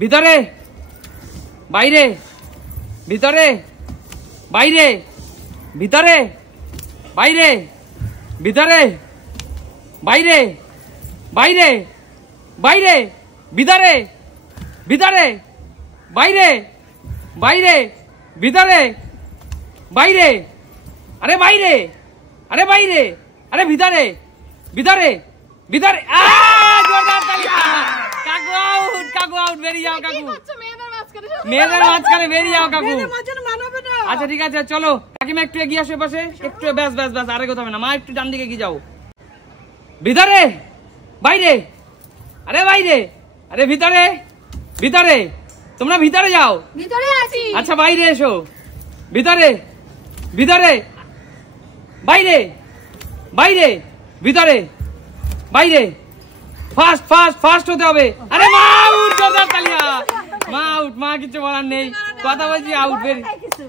ভিতরে বাইরে ভিতরে বাইরে ভিতরে বাইরে ভিতরে বাইরে বাইরে বাইরে ভিতরে ভিতরে বাইরে বাইরে ভিতরে বাইরে আরে বাইরে আরে বাইরে আরে ভিতরে ভিতরে ভিতরে জোরদার তালি কাকু আউট কাকু আউট বেরিয়ে যাও কাকু মেয়েদের মাঝখানে বেরিয়ে যাও কাকু আচ্ছা ঠিক আছে চলো কাকিমা একটু এগিয়ে আসো পাশে একটু ব্যাস ব্যাস ব্যাস আরে কথা হবে না মা একটু ডান দিকে এগিয়ে যাও ভিতরে বাইরে আরে বাইরে আরে ভিতরে ভিতরে তোমরা ভিতরে যাও ভিতরে আছি আচ্ছা বাইরে এসো ভিতরে ভিতরে বাইরে বাইরে ভিতরে বাইরে ফাস্ট ফাস্ট ফাস্ট হতে হবে আরে মা আউট জোরদার তালিয়া মা আউট মা কিছু বলার নেই কথা বলছি আউট বেরি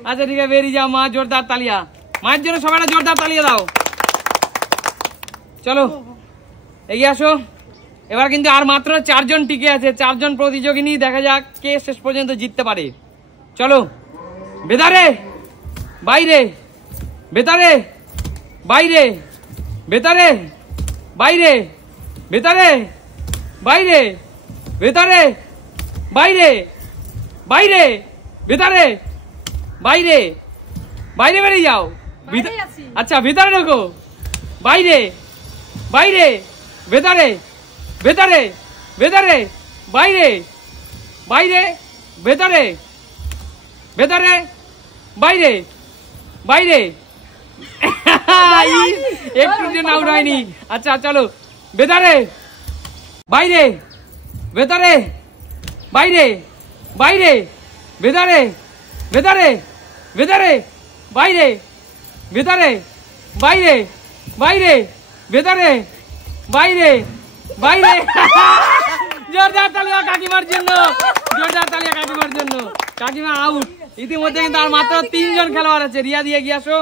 আচ্ছা ঠিক আছে বেরিয়ে যাও মা জোরদার তালিয়া মায়ের জন্য সবাই জোরদার তালিয়া দাও চলো এগিয়ে আসো এবার কিন্তু আর মাত্র 4 জন টিকে আছে 4 জন প্রতিযোগিনী দেখা যাক কে শেষ পর্যন্ত জিততে পারে চলো ভেতরে বাইরে ভেতরে বাইরে ভেতরে বাইরে ভেতরে বাইরে ভেতরে বাইরে বাইরে ভেতরে বাইরে বাইরে বেরিয়ে যাও আচ্ছা ভিতরে ঢোকো বাইরে বাইরে ভেতরে ভেতরে ভেতরে বাইরে বাইরে ভেতরে ভেতরে বাইরে বাইরে একটু জন্য আউট হয়নি আচ্ছা চলো ভেতরে বাইরে ভেতরে বাইরে বাইরে ভেতরে ভেতরে ভেতরে বাইরে ভেতরে বাইরে বাইরে ভেতরে বাইরে বাইরে জোরদার তালিয়া কাকিমার জন্য জোরদার তালিয়া কাকিমার জন্য কাকিমা আউট ইতিমধ্যে কিন্তু আর মাত্র 3 জন খেলোয়াড় আছে রিয়া দিয়ে গিয়ে আসো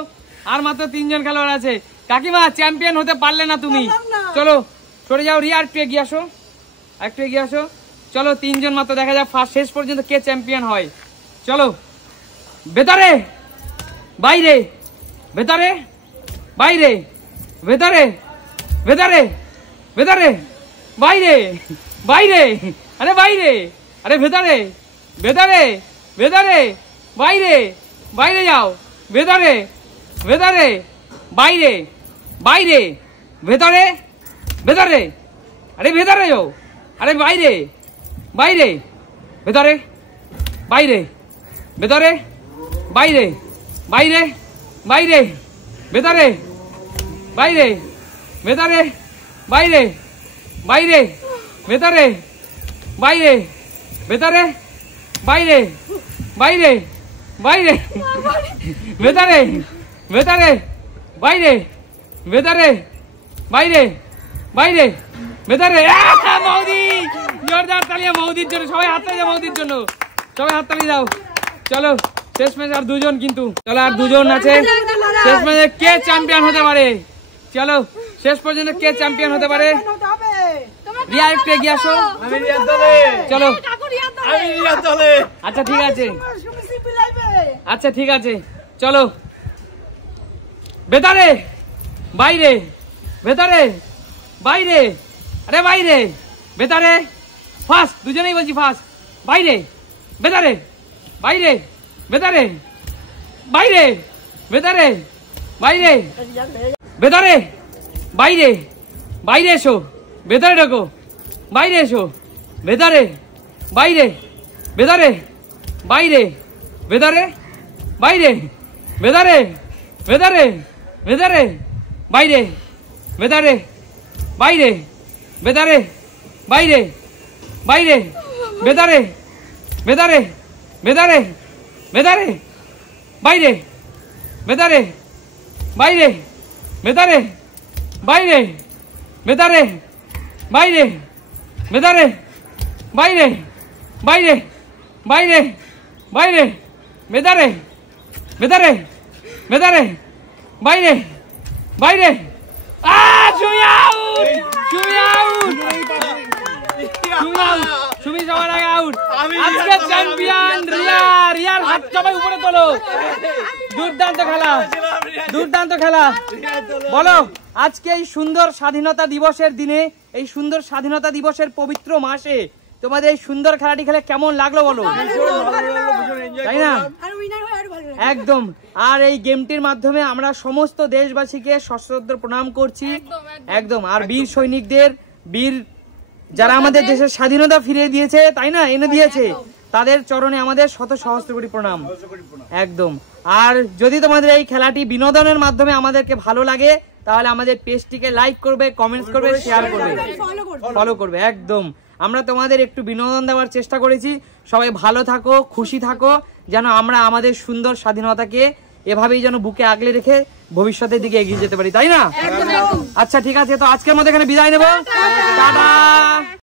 আর মাত্র 3 জন খেলোয়াড় আছে কাকিমা চ্যাম্পিয়ন হতে পারলে না তুমি চলো সরে যাও রিয়া একটু এগিয়ে আসো একটু এগিয়ে আসো চলো 3 জন মাত্র দেখা যাক ফার্স্ট শেষ পর্যন্ত কে চ্যাম্পিয়ন হয় চলো ভেতরে বাইরে ভেতরে বাইরে ভেতরে ভেতরে ভেতরে বাইরে বাইরে আরে বাইরে আরে ভেতরে ভেতরে ভেতরে বাইরে বাইরে যাও ভেতরে ভেতরে বাইরে বাইরে ভেতরে ভেতরে আরে ভেতরে যাও আরে বাইরে বাইরে ভেতরে বাইরে ভেতরে বাইরে বাইরে বাইরে ভেতরে বাইরে ভেতরে বাইরে বাইরে ভেতরে বাইরে ভেতরে বাইরে বাইরে বাইরে ভেতরে ভেতরে বাইরে ভেতরে বাইরে বাইরে ভেতরে মৌদি জোরদার তালিয়া মৌদির জন্য সবাই হাত তালি মৌদির জন্য সবাই হাত তালি দাও চলো শেষ ম্যাচ আর 2 জন কিন্তু চলো আর 2 জন আছে শেষ ম্যাচে কে চ্যাম্পিয়ন হতে পারে চলো শেষ পর্যন্ত কে চ্যাম্পিয়ন হতে পারে রিয়া একটু এগিয়ে আসো আমি রিয়ার দলে চলো আমি রিয়ার দলে আচ্ছা ঠিক আছে আচ্ছা ঠিক আছে চলো ভেতরে বাইরে ভেতরে বাইরে আরে বাইরে ভেতরে ফাস্ট দুজনেই বলছি ফাস্ট বাইরে ভেতরে বাইরে ভেতরে বাইরে ভেতরে বাইরে ভেতরে বাইরে বাইরে এসো ভেতরে ঢোকো বাইরে এসো ভেতরে বাইরে ভেতরে বাইরে ভেতরে বাইরে ভেতরে ভেতরে ভেতরে বাইরে ভেতরে বাইরে ভেতরে বাইরে বাইরে ভেতরে ভেতরে ভেতরে ভেতরে বাইরে ভেতরে বাইরে ভেতরে বাইরে ভেতরে বাইরে ভেতরে বাইরে বাইরে বাইরে বাইরে ভেতরে ভেতরে ভেতরে বাইরে বাইরে সুমি আউট সুমি আউট সুমি সবার আগে আউট। আজকে চ্যাম্পিয়ন রিয়া। রিয়ার হাত সবাই উপরে তোলো। দুর্দান্ত খেলা, দুর্দান্ত খেলা। বলো আজকে এই সুন্দর স্বাধীনতা দিবসের দিনে, এই সুন্দর স্বাধীনতা দিবসের পবিত্র মাসে তোমাদের এই সুন্দর খেলাটি খেলে কেমন লাগলো বলো, তাই না? একদম। আর এই গেমটির মাধ্যমে আমরা সমস্ত দেশবাসীকে সশ্রদ্ধ প্রণাম করছি। একদম। আর বীর সৈনিকদের, বীর যারা আমাদের দেশের স্বাধীনতা ফিরিয়ে দিয়েছে, তাই না, এনে দিয়েছে, তাদের চরণে আমাদের শত সহস্র কোটি প্রণাম। একদম। আর যদি তোমাদের এই খেলাটি বিনোদনের মাধ্যমে আমাদেরকে ভালো লাগে, তাহলে আমাদের পেজটিকে লাইক করবে, কমেন্টস করবে, শেয়ার করবে, ফলো করবে। একদম। আমরা তোমাদের একটু বিনোদন দেওয়ার চেষ্টা করেছি। সবাই ভালো থাকো, খুশি থাকো, যেন আমরা আমাদের সুন্দর স্বাধীনতাকে এভাবেই যেন বুকে আগলে রেখে ভবিষ্যতের দিকে এগিয়ে যেতে পারি, তাই না? আচ্ছা ঠিক আছে, তো আজকের মতো এখানে বিদায় নেবো। টাটা।